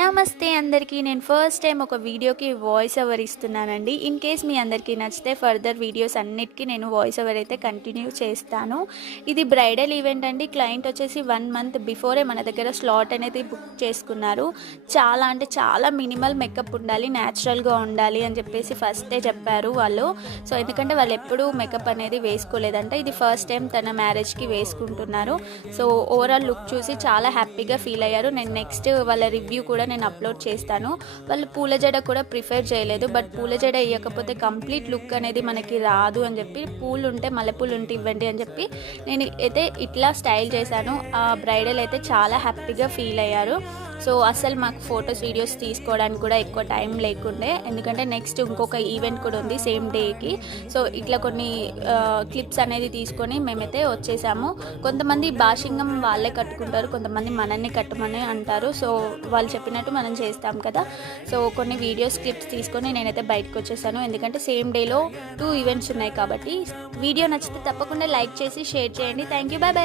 నమస్తే అందరికీ. నేను ఫస్ట్ టైం ఒక వీడియోకి వాయిస్ ఓవర్ ఇస్తున్నానండి. ఇన్ కేస్ మీ అందరికీ నచ్చితే ఫర్దర్ వీడియోస్ అన్నిటికీ నేను వాయిస్ ఓవర్ అయితే కంటిన్యూ చేస్తాను. ఇది బ్రైడల్ ఈవెంట్ అండి. క్లయింట్ వచ్చేసి 1 మంత్ బిఫోరే మన దగ్గర స్లాట్ అనేది బుక్ చేసుకున్నారు. చాలా అంటే చాలా మినిమల్ మేకప్ ఉండాలి, న్యాచురల్గా ఉండాలి అని చెప్పేసి ఫస్టే చెప్పారు వాళ్ళు. సో ఎందుకంటే వాళ్ళు ఎప్పుడూ మేకప్ అనేది వేసుకోలేదంట. ఇది ఫస్ట్ టైం తన మ్యారేజ్కి వేసుకుంటున్నారు. సో ఓవరాల్ లుక్ చూసి చాలా హ్యాపీగా ఫీల్ అయ్యారు. నేను నెక్స్ట్ వాళ్ళ రివ్యూ కూడా నేను అప్లోడ్ చేస్తాను. వాళ్ళు పూల జడ కూడా ప్రిఫర్ చేయలేదు. బట్ పూల జడ వేయకపోతే కంప్లీట్ లుక్ అనేది మనకి రాదు అని చెప్పి పూలు ఉంటే మల్లెపూలు ఉంటే ఇవ్వండి అని చెప్పి నేను అయితే ఇట్లా స్టైల్ చేశాను. ఆ బ్రైడల్ అయితే చాలా హ్యాపీగా ఫీల్ అయ్యారు. సో అసలు మాకు ఫొటోస్ వీడియోస్ తీసుకోవడానికి కూడా ఎక్కువ టైం లేకుండే, ఎందుకంటే నెక్స్ట్ ఇంకొక ఈవెంట్ కూడా ఉంది సేమ్ డేకి. సో ఇట్లా కొన్ని క్లిప్స్ అనేది తీసుకొని మేమైతే వచ్చేసాము. కొంతమంది బాషింగం వాళ్ళే కట్టుకుంటారు, కొంతమంది మనల్ని కట్టమని అంటారు. సో వాళ్ళు చెప్పినట్టు మనం చేస్తాం కదా. సో కొన్ని వీడియోస్ క్లిప్స్ తీసుకొని నేనైతే బయటకు వచ్చేసాను, ఎందుకంటే సేమ్ డేలో 2 ఈవెంట్స్ ఉన్నాయి కాబట్టి. వీడియో నచ్చితే తప్పకుండా లైక్ చేసి షేర్ చేయండి. Thank you, bye bye.